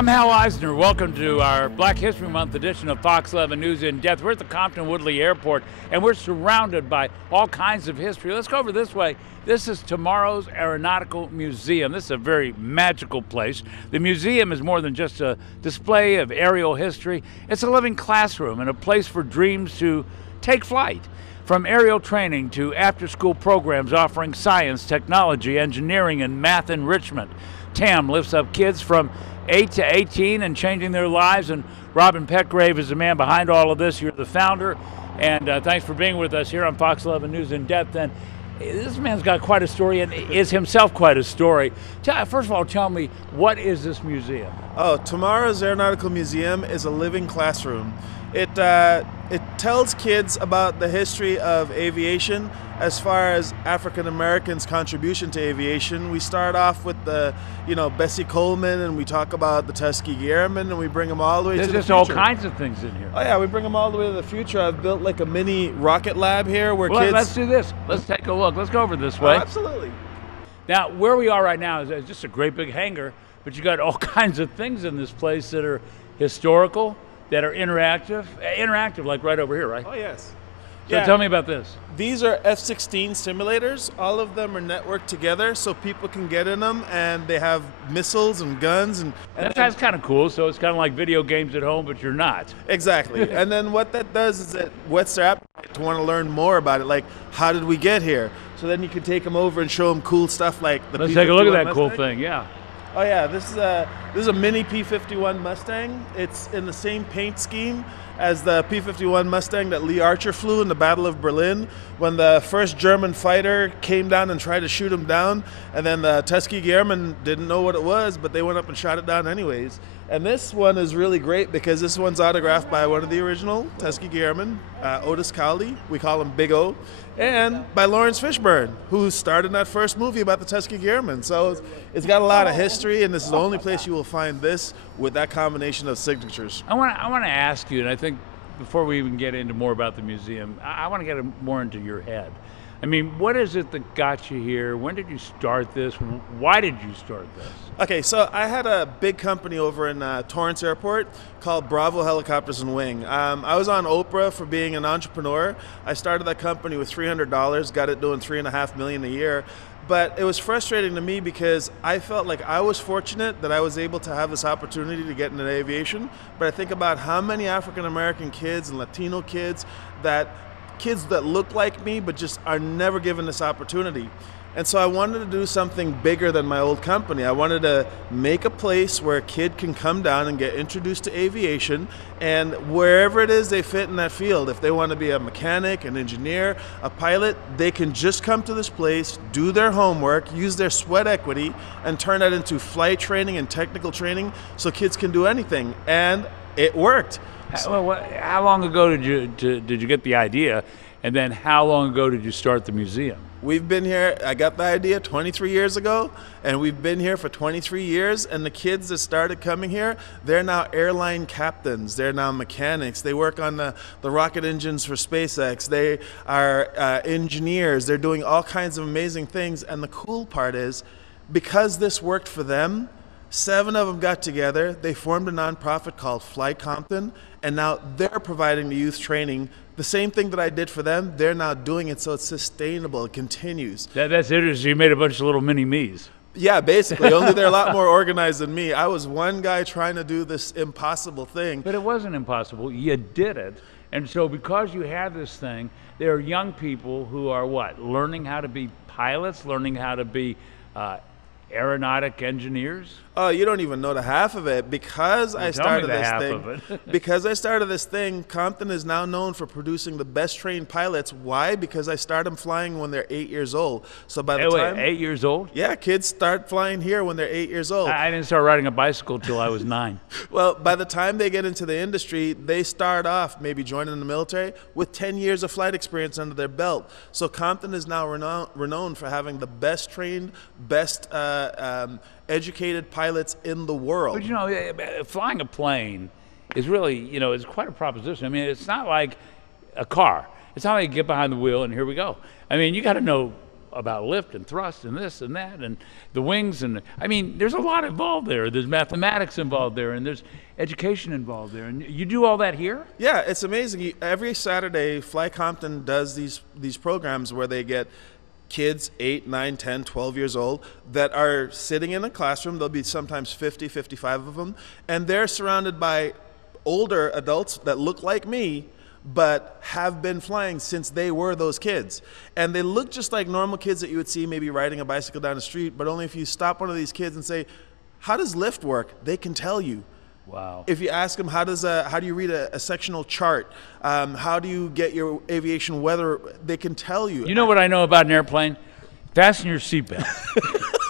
I'm Hal Eisner. Welcome to our Black History Month edition of Fox 11 News in Depth. We're at the Compton Woodley Airport, and we're surrounded by all kinds of history. Let's go over this way. This is tomorrow's Aeronautical Museum. This is a very magical place. The museum is more than just a display of aerial history. It's a living classroom and a place for dreams to take flight. From aerial training to after-school programs offering science, technology, engineering, and math enrichment, TAM lifts up kids from 8 to 18 and changing their lives. And Robin Petgrave is the man behind all of this. You're the founder, and thanks for being with us here on Fox 11 News in Depth. And this man's got quite a story and is himself quite a story. First of all, tell me, what is this museum? Oh, tomorrow's Aeronautical Museum is a living classroom. It tells kids about the history of aviation as far as African Americans' contribution to aviation. We start off with the, Bessie Coleman, and we talk about the Tuskegee Airmen, and we bring them all the way to the future. There's just all kinds of things in here. Oh yeah, we bring them all the way to the future. I've built like a mini rocket lab here where kids... Let's do this. Let's take a look. Let's go over this way. Oh, absolutely. Now, where we are right now is just a great big hangar, but you got all kinds of things in this place that are historical, that are interactive like right over here, right? Oh, yes. So tell me about this. These are F-16 simulators. All of them are networked together so people can get in them, and they have missiles and guns. And that's kind of cool. So it's kind of like video games at home, but you're not. Exactly. And then what that does is it whets their appetite to want to learn more about it, like how did we get here? So then you can take them over and show them cool stuff like the Let's P-51 take a look at that Mustang. cool thing, yeah. Oh yeah, this is a mini P-51 Mustang. It's in the same paint scheme as the P-51 Mustang that Lee Archer flew in the Battle of Berlin when the first German fighter came down and tried to shoot him down, and then the Tuskegee Airmen didn't know what it was, but they went up and shot it down anyways. And this one is really great because this one's autographed by one of the original Tuskegee Airmen, Otis Cowley. We call him Big O. And by Lawrence Fishburne, who starred in that first movie about the Tuskegee Airmen. So it's got a lot of history, and this is the only place you will find this with that combination of signatures. I want to ask you, and I think before we even get into more about the museum, I want to get more into your head. I mean, what is it that got you here? When did you start this? Why did you start this? Okay, so I had a big company over in Torrance Airport called Bravo Helicopters and Wing. I was on Oprah for being an entrepreneur. I started that company with $300, got it doing $3.5 million a year. But it was frustrating to me because I felt like I was fortunate that I was able to have this opportunity to get into aviation. But I think about how many African American kids and Latino kids that look like me but just are never given this opportunity. And so I wanted to do something bigger than my old company. I wanted to make a place where a kid can come down and get introduced to aviation, and wherever it is they fit in that field, if they want to be a mechanic, an engineer, a pilot, they can just come to this place, do their homework, use their sweat equity, and turn that into flight training and technical training so kids can do anything. And it worked. How long ago did you get the idea, and then how long ago did you start the museum? We've been here, I got the idea 23 years ago, and we've been here for 23 years, and the kids that started coming here, they're now airline captains, they're now mechanics, they work on the rocket engines for SpaceX, they are engineers, they're doing all kinds of amazing things, and the cool part is, because this worked for them, 7 of them got together, they formed a nonprofit called Fly Compton, and now they're providing the youth training. The same thing that I did for them, they're now doing it so it's sustainable, it continues. That's interesting. You made a bunch of little mini-me's. Yeah, basically, only they're a lot more organized than me. I was one guy trying to do this impossible thing. But it wasn't impossible, you did it. And so because you have this thing, there are young people who are what? Learning how to be pilots, learning how to be aeronautic engineers? Oh, you don't even know the half of it. Because I started this thing, Compton is now known for producing the best trained pilots. Why? Because I start them flying when they're 8 years old. So by the time 8 years old? Yeah, kids start flying here when they're 8 years old. I didn't start riding a bicycle till I was 9. Well, by the time they get into the industry, they start off maybe joining the military with 10 years of flight experience under their belt. So Compton is now renowned for having the best trained, best educated pilots in the world. But flying a plane is really, it's quite a proposition. I mean, it's not like a car. It's not like you get behind the wheel and here we go. I mean, you got to know about lift and thrust and this and that and the wings, and I mean, there's a lot involved there. There's mathematics involved there, and there's education involved there. And you do all that here? Yeah, it's amazing. Every Saturday, Fly Compton does these programs where they get kids 8, 9, 10, 12 years old that are sitting in a classroom. There'll be sometimes 50, 55 of them, and they're surrounded by older adults that look like me but have been flying since they were those kids. And they look just like normal kids that you would see maybe riding a bicycle down the street, but only if you stop one of these kids and say, how does lift work? They can tell you. Wow. If you ask them, how do you read a sectional chart? How do you get your aviation weather? They can tell you. You know what I know about an airplane? Fasten your seatbelt.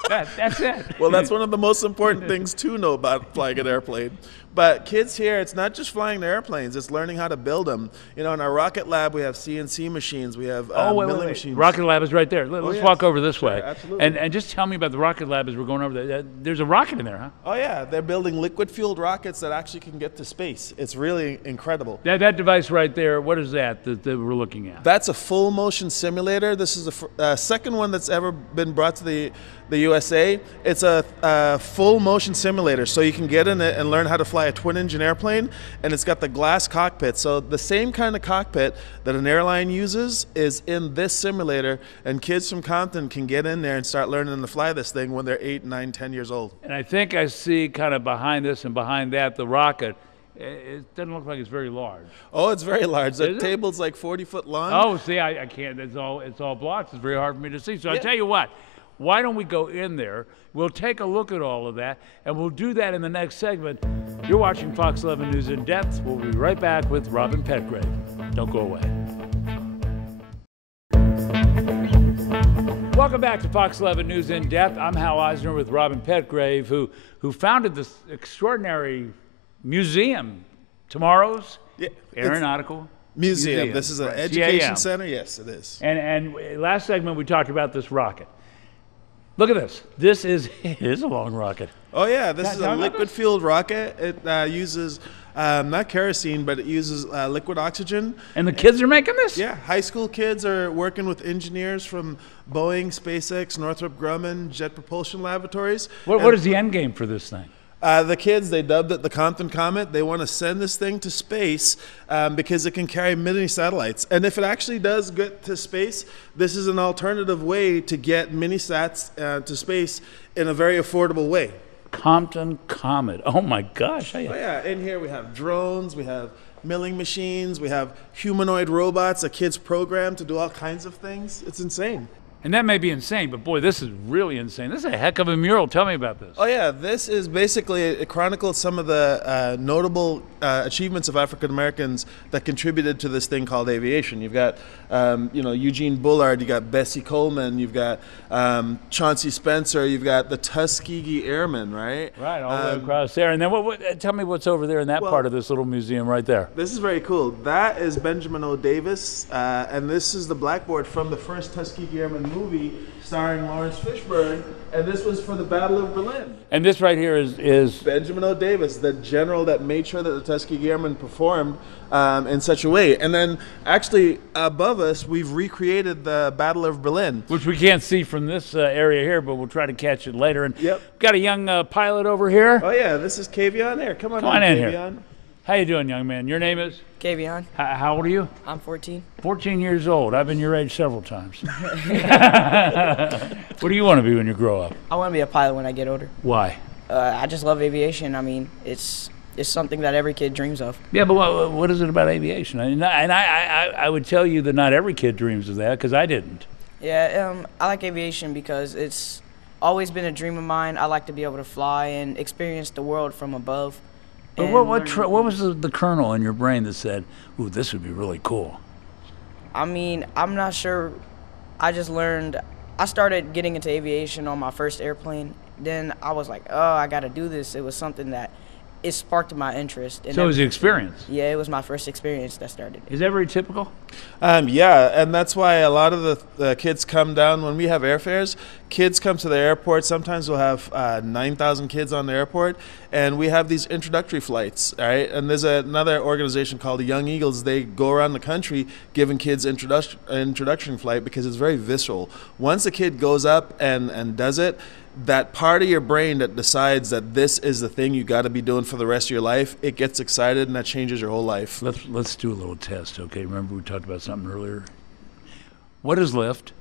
That's it. Well, that's one of the most important things to know about flying an airplane. But kids here, it's not just flying the airplanes, it's learning how to build them. You know, in our rocket lab, we have CNC machines, we have milling machines. Rocket lab is right there. Let's walk over this way. Absolutely. And just tell me about the rocket lab as we're going over there. There's a rocket in there, huh? Oh yeah, they're building liquid-fueled rockets that actually can get to space. It's really incredible. That device right there, what is that we're looking at? That's a full motion simulator. This is the second one that's ever been brought to the USA. It's a full motion simulator, so you can get in it and learn how to fly a twin engine airplane, and it's got the glass cockpit. So the same kind of cockpit that an airline uses is in this simulator, and kids from Compton can get in there and start learning to fly this thing when they're 8, 9, 10 years old. And I think I see kind of behind this and behind that the rocket. It doesn't look like it's very large. Oh, it's very large. The table's like 40 foot long. Oh, see, I can't. It's all blocks. It's very hard for me to see. So I tell you what. Why don't we go in there? We'll take a look at all of that, and we'll do that in the next segment. You're watching Fox 11 News in Depth. We'll be right back with Robin Petgrave. Don't go away. Welcome back to Fox 11 News in Depth. I'm Hal Eisner with Robin Petgrave, who founded this extraordinary museum, tomorrow's Aeronautical Museum. This is an education center. Yes, it is. And last segment we talked about this rocket. Look at this. It is a long rocket. Oh yeah, this is a liquid-fueled rocket. It uses not kerosene, but it uses liquid oxygen. And the kids are making this? Yeah, high school kids are working with engineers from Boeing, SpaceX, Northrop Grumman, Jet Propulsion Laboratories. What is the end game for this thing? The kids, they dubbed it the Compton Comet. They want to send this thing to space because it can carry mini satellites. And if it actually does get to space, this is an alternative way to get mini sats to space in a very affordable way. Compton Comet. Oh my gosh. Oh yeah, in here we have drones, we have milling machines, we have humanoid robots, a kid's program to do all kinds of things. It's insane. And that may be insane, but boy, this is really insane. This is a heck of a mural. Tell me about this. Oh yeah, this is basically, it chronicles some of the notable achievements of African Americans that contributed to this thing called aviation. You've got, Eugene Bullard, you got Bessie Coleman, you've got Chauncey Spencer, you've got the Tuskegee Airmen, right? Right, all the way across there. And then tell me what's over there in that part of this little museum right there. This is very cool. That is Benjamin O. Davis, and this is the blackboard from the first Tuskegee Airmen movie starring Lawrence Fishburne, and this was for the Battle of Berlin. And this right here is Benjamin O. Davis, the general that made sure that the Tuskegee Airmen performed in such a way. And then actually above us, we've recreated the Battle of Berlin. Which we can't see from this area here, but we'll try to catch it later. And got a young pilot over here. Oh yeah, this is Kavion here. Come on in Kavion. Here. How you doing, young man? Your name is? Kavion. How old are you? I'm 14. 14 years old. I've been your age several times. What do you want to be when you grow up? I want to be a pilot when I get older. Why? I just love aviation. I mean, it's something that every kid dreams of. Yeah, but what is it about aviation? And I would tell you that not every kid dreams of that, because I didn't. Yeah, I like aviation because it's always been a dream of mine. I like to be able to fly and experience the world from above. But what was the kernel in your brain that said, ooh, this would be really cool? I mean, I'm not sure. I just learned. I started getting into aviation on my first airplane. Then I was like, oh, I got to do this. It was something that it sparked my interest. So it was the experience. Yeah, it was my first experience that started it. Is that very typical? Yeah, and that's why a lot of the kids come down when we have airfairs. Kids come to the airport. Sometimes we'll have 9,000 kids on the airport, and we have these introductory flights, all right? And there's another organization called the Young Eagles. They go around the country giving kids introduction flight because it's very visceral. Once a kid goes up and does it, that part of your brain that decides that this is the thing you got to be doing for the rest of your life, it gets excited, and that changes your whole life. Let's do a little test, okay? Remember we talked about something earlier? What is lift?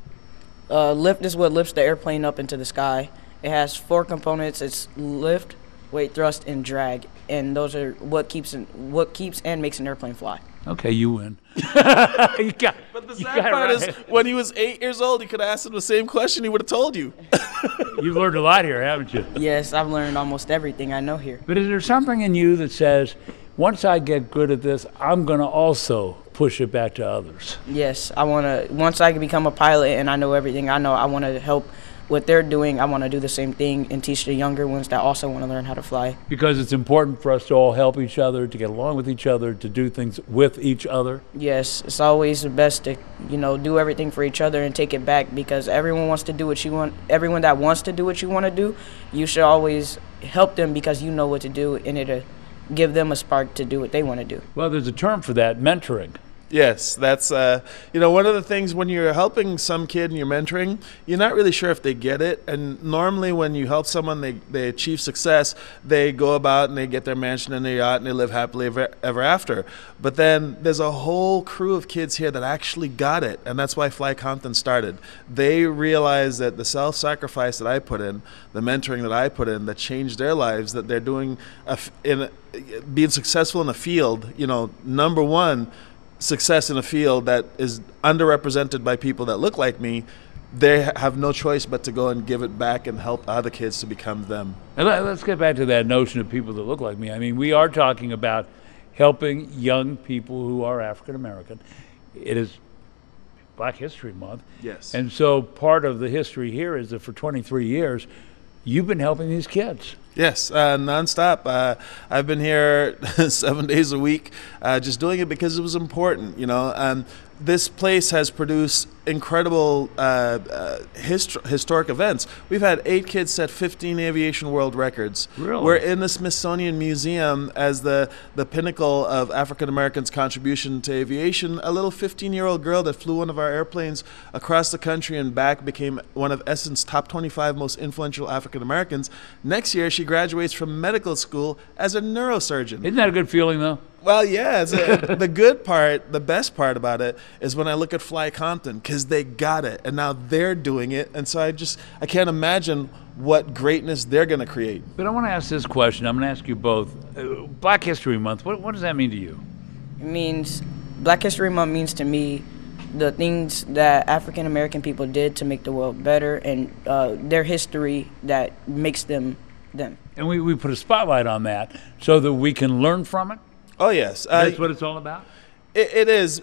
Lift is what lifts the airplane up into the sky. It has 4 components. It's lift, weight, thrust, and drag, and those are what keeps and makes an airplane fly. Okay, you win. But the sad part is, when he was 8 years old, you could have asked him the same question. He would have told you. You've learned a lot here, haven't you? Yes, I've learned almost everything I know here. But is there something in you that says, once I get good at this, I'm going to also push it back to others? Yes, once I can become a pilot and I know everything I know, I want to help what they're doing. I want to do the same thing and teach the younger ones that also want to learn how to fly. Because it's important for us to all help each other, to get along with each other, to do things with each other. Yes, it's always the best to, do everything for each other and take it back, because everyone wants to do what you want. Everyone that wants to do what you want to do, you should always help them because you know what to do, and it'll give them a spark to do what they want to do. Well, there's a term for that, mentoring. Yes, that's one of the things when you're helping some kid and you're mentoring, you're not really sure if they get it. And normally when you help someone, they achieve success, they go about and they get their mansion and their yacht and they live happily ever after. But then there's a whole crew of kids here that actually got it, and that's why Fly Compton started. They realized that the self-sacrifice that I put in, the mentoring that I put in, that changed their lives, that they're doing being successful in a field. Number one, success in a field that is underrepresented by people that look like me, they have no choice but to go and give it back and help other kids to become them. And let's get back to that notion of people that look like me. I mean, we are talking about helping young people who are African American. It is Black History Month. Yes. And so part of the history here is that for 23 years, you've been helping these kids. Yes, nonstop. I've been here 7 days a week, just doing it because it was important. This place has produced incredible historic events. We've had 8 kids set 15 aviation world records. Really? We're in the Smithsonian Museum as the pinnacle of African Americans' contribution to aviation. A little 15-year-old girl that flew one of our airplanes across the country and back became one of Essence' top 25 most influential African Americans. Next year, she graduates from medical school as a neurosurgeon. Isn't that a good feeling, though? Well, yeah. The good part, the best part about it is when I look at Fly Compton, because they got it, and now they're doing it, and so I can't imagine what greatness they're going to create. But I want to ask this question. I'm going to ask you both. Black History Month, what does that mean to you? It means, Black History Month means to me the things that African American people did to make the world better, and their history that makes them them. And we put a spotlight on that so that we can learn from it? Oh, yes. That's what it's all about? It is.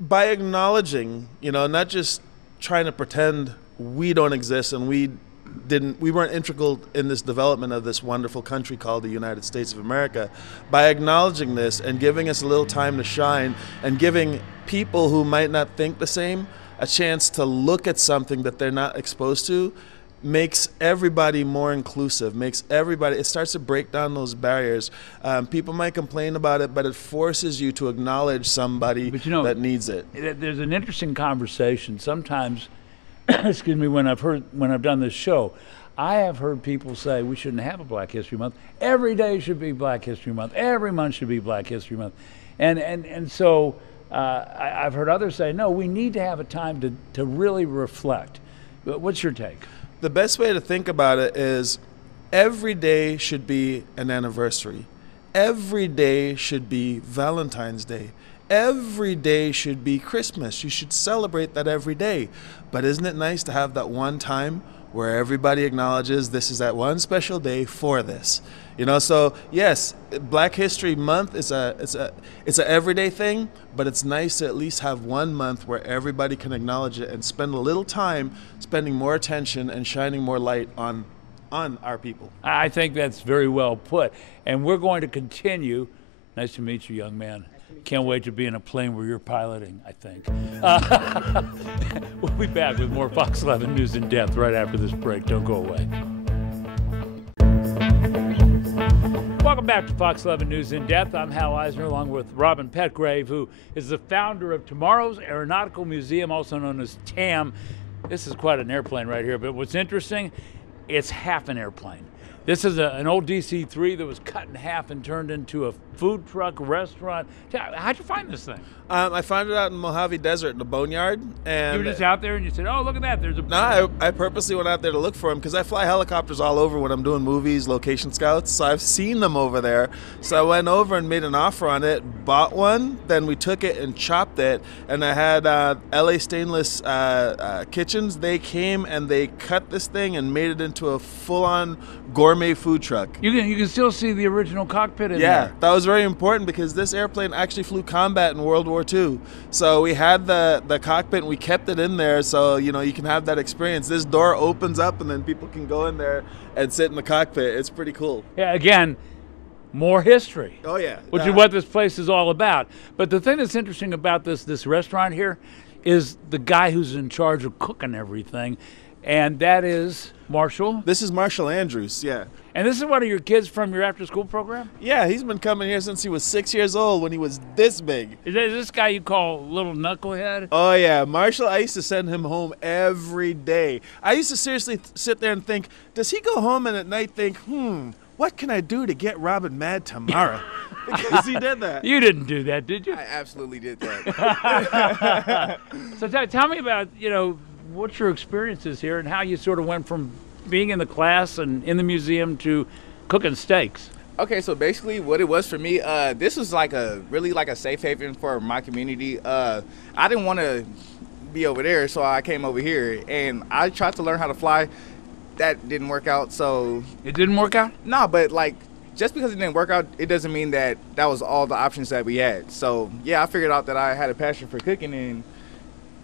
By acknowledging, not just trying to pretend we don't exist and we weren't integral in this development of this wonderful country called the United States of America. By acknowledging this and giving us a little time to shine and giving people who might not think the same a chance to look at something that they're not exposed to, makes everybody more inclusive, it starts to break down those barriers. People might complain about it, but it forces you to acknowledge somebody that needs it. There's an interesting conversation sometimes, excuse me, when I've done this show, I have heard people say we shouldn't have a Black History Month. Every day should be Black History Month. Every month should be Black History Month. And so I've heard others say, no, we need to have a time to really reflect. What's your take? The best way to think about it is every day should be an anniversary. Every day should be Valentine's Day. Every day should be Christmas. You should celebrate that every day. But isn't it nice to have that one time where everybody acknowledges this is that one special day for this? So yes, Black History Month is it's an everyday thing, but it's nice to at least have 1 month where everybody can acknowledge it and spend a little time spending more attention and shining more light on on our people. I think that's very well put. And we're going to continue. Nice to meet you, young man. Can't wait to be in a plane where you're piloting, I think. We'll be back with more Fox 11 News in Depth right after this break. Don't go away. Welcome back to Fox 11 News in Depth. I'm Hal Eisner along with Robin Petgrave, who is the founder of tomorrow's Aeronautical Museum, also known as TAM. This is quite an airplane right here, but what's interesting, it's half an airplane. This is an old DC-3 that was cut in half and turned into a food truck restaurant. How'd you find this thing? I found it out in Mojave Desert in the boneyard. And You were just out there and you said, oh, look at that, there's a... No, I purposely went out there to look for them because I fly helicopters all over when I'm doing movies, location scouts, so I've seen them over there. So I went over and made an offer on it, bought one, then we took it and chopped it, and I had LA Stainless Kitchens. They came and they cut this thing and made it into a full-on gourmet food truck. You can still see the original cockpit in there. Yeah, that was very important because this airplane actually flew combat in World War II. So we had the cockpit and we kept it in there so, you know, you can have that experience. This door opens up and then people can go in there and sit in the cockpit. It's pretty cool. Yeah, again, more history. Oh, yeah. Which is what this place is all about. But the thing that's interesting about this restaurant here is the guy who's in charge of cooking everything, and that is Marshall. This is Marshall Andrews, yeah. And this is one of your kids from your after-school program? Yeah, he's been coming here since he was 6 years old when he was this big. Is this guy you call Little Knucklehead? Oh, yeah. Marshall, I used to send him home every day. I used to seriously sit there and think, does he go home and at night think, what can I do to get Robin mad tomorrow? Because he did that. You didn't do that, did you? I absolutely did that. So tell me about, what your experience is here and how you sort of went from being in the class and in the museum to cooking steaks. Okay, so basically what it was for me, this was really like a safe haven for my community. I didn't want to be over there, so I came over here and I tried to learn how to fly. That didn't work out, so... It didn't work out? No, but just because it didn't work out, it doesn't mean that was all the options that we had. So yeah, I figured out that I had a passion for cooking and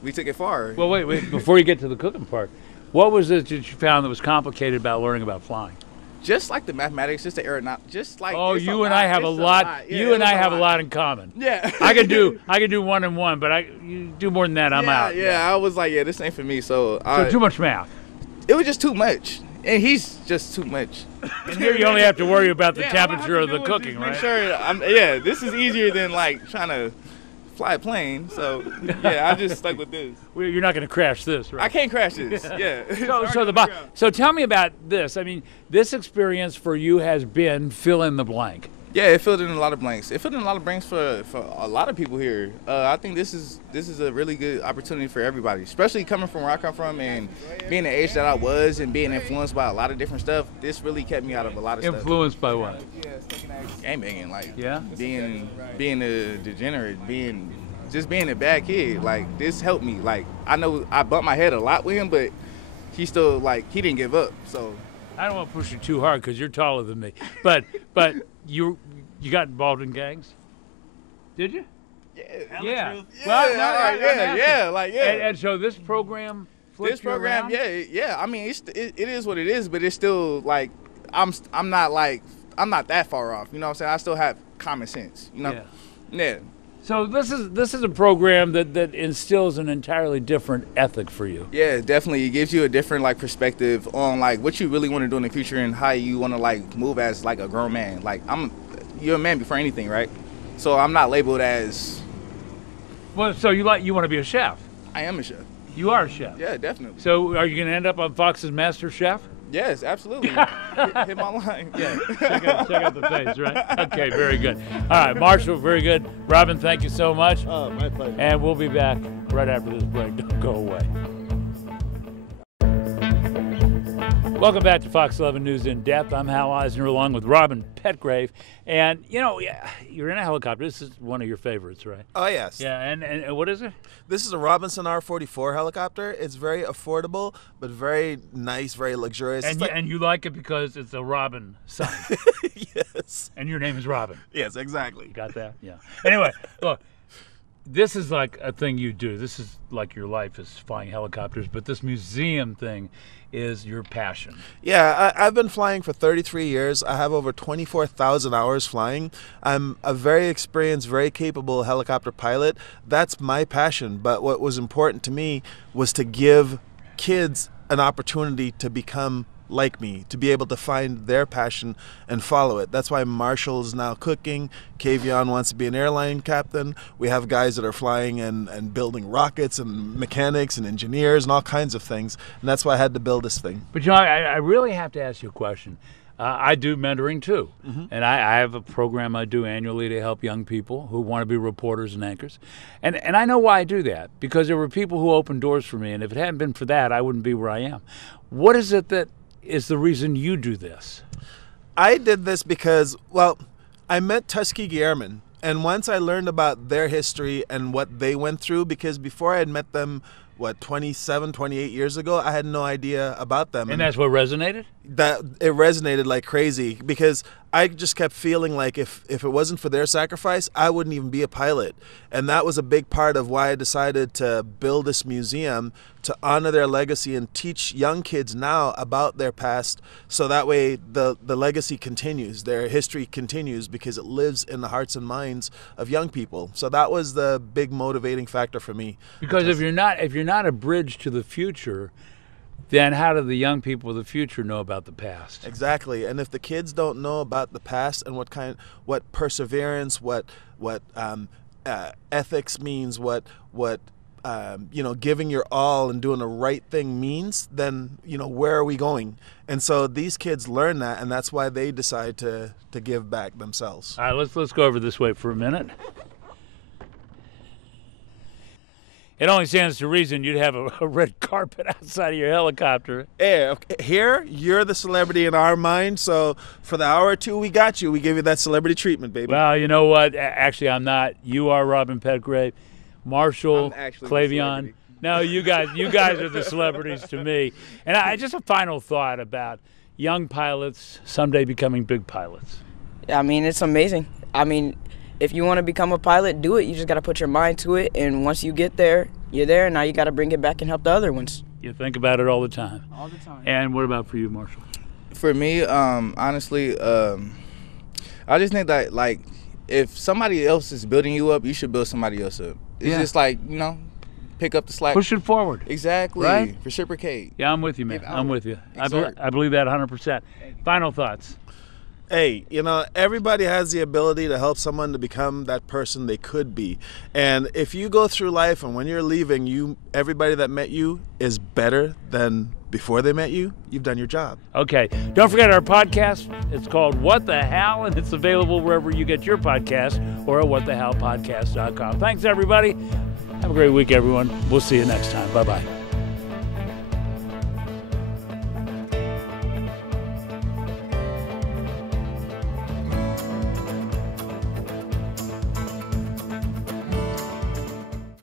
we took it far. Well, wait, before you get to the cooking part, what was it that you found that was complicated about learning about flying? Just like the mathematics, just the aeronautics, just like... Oh, you and I have a lot. You and I have a lot in common. Yeah. I can do 1 and 1, but you do more than that, I'm out. Yeah, I was like, this ain't for me. So too much math. It was just too much, and he's just too much. And here you only have to worry about the temperature of the cooking, right? Sure, this is easier than trying to fly a plane. So yeah, I just stuck with this. Well, you're not going to crash this, right? I can't crash this. Yeah. So tell me about this. I mean, this experience for you has been fill in the blank. Yeah, it filled in a lot of blanks. It filled in a lot of blanks for a lot of people here. I think this is a really good opportunity for everybody, especially coming from where I come from and being the age that I was and being influenced by a lot of different stuff. This really kept me out of a lot of stuff. Influenced by what? Game banging, being a degenerate, being a bad kid. This helped me. I know I bumped my head a lot with him, but he still he didn't give up. So I don't want to push you too hard because you're taller than me, but you got involved in gangs, did you? Yeah. And so this program flipped you around? yeah. I mean, it is what it is, but it's still I'm not that far off. You know what I'm saying? I still have common sense. You know? Yeah. So this is a program that instills an entirely different ethic for you. Yeah, definitely. It gives you a different perspective on what you really want to do in the future and how you want to move as a grown man. You're a man before anything, right? So I'm not labeled as... Well, so you want to be a chef? I am a chef. You are a chef? Yeah, definitely. So are you going to end up on Fox's Master Chef? Yes, absolutely. hit my line. Yeah, check out the face, right? Okay, very good. All right, Marshall, very good. Robin, thank you so much. Oh, my pleasure. And we'll be back right after this break. Don't go away. Welcome back to Fox 11 News in Depth. I'm Hal Eisner along with Robin Petgrave. And, you're in a helicopter. This is one of your favorites, right? Oh, yes. Yeah, and what is it? This is a Robinson R-44 helicopter. It's very affordable, but very nice, very luxurious. And you like it because it's a Robin son. Yes. And your name is Robin. Yes, exactly. You got that? Yeah. Anyway, look, this is like a thing you do. This is like your life is flying helicopters, but this museum thing is your passion. Yeah, I've been flying for 33 years. I have over 24,000 hours flying. I'm a very experienced, very capable helicopter pilot. That's my passion. But what was important to me was to give kids an opportunity to become like me, to be able to find their passion and follow it. That's why Marshall is now cooking. Kavion wants to be an airline captain. We have guys that are flying and building rockets and mechanics and engineers and all kinds of things. And that's why I had to build this thing. But you know, I really have to ask you a question. I do mentoring too, and I have a program I do annually to help young people who want to be reporters and anchors. And I know why I do that, because there were people who opened doors for me, and if it hadn't been for that, I wouldn't be where I am. What is it that is the reason you do this? I did this because, well, I met Tuskegee Airmen, and once I learned about their history and what they went through, because before I had met them, 27, 28 years ago, I had no idea about them. And that's what resonated? That it resonated like crazy, because I just kept feeling like if it wasn't for their sacrifice, I wouldn't even be a pilot. And that was a big part of why I decided to build this museum, to honor their legacy and teach young kids now about their past, so that way the legacy continues, their history continues, because it lives in the hearts and minds of young people. So that was the big motivating factor for me. Because if you're not a bridge to the future, then how do the young people of the future know about the past? Exactly. And if the kids don't know about the past and what perseverance, what ethics means, what giving your all and doing the right thing means, then where are we going? And so these kids learn that, and that's why they decide to give back themselves. All right, let's go over this way for a minute. It only stands to reason you'd have a red carpet outside of your helicopter. Yeah, here, you're the celebrity in our mind, so for the hour or two we got you, we give you that celebrity treatment, baby. Well, you know what? Actually, I'm not. You are Robin Petgrave, Marshall, Clavion. No, you guys are the celebrities to me. And just a final thought about young pilots someday becoming big pilots. I mean, it's amazing. I mean, if you want to become a pilot, do it. You just got to put your mind to it, and once you get there, you're there. Now you got to bring it back and help the other ones. You think about it all the time. All the time. And what about for you, Marshall? For me, honestly, I just think that, like, if somebody else is building you up, you should build somebody else up. It's just like, pick up the slack. Push it forward. Exactly. Right? Reciprocate. Yeah, I'm with you, man. I'm with you. I Exert. believe that 100%. Final thoughts. Hey, everybody has the ability to help someone to become that person they could be. And if you go through life and when you're leaving, everybody that met you is better than before they met you, you've done your job. Okay. Don't forget our podcast. It's called What the Hell, and it's available wherever you get your podcast or at whatthehellpodcast.com. Thanks, everybody. Have a great week, everyone. We'll see you next time. Bye-bye.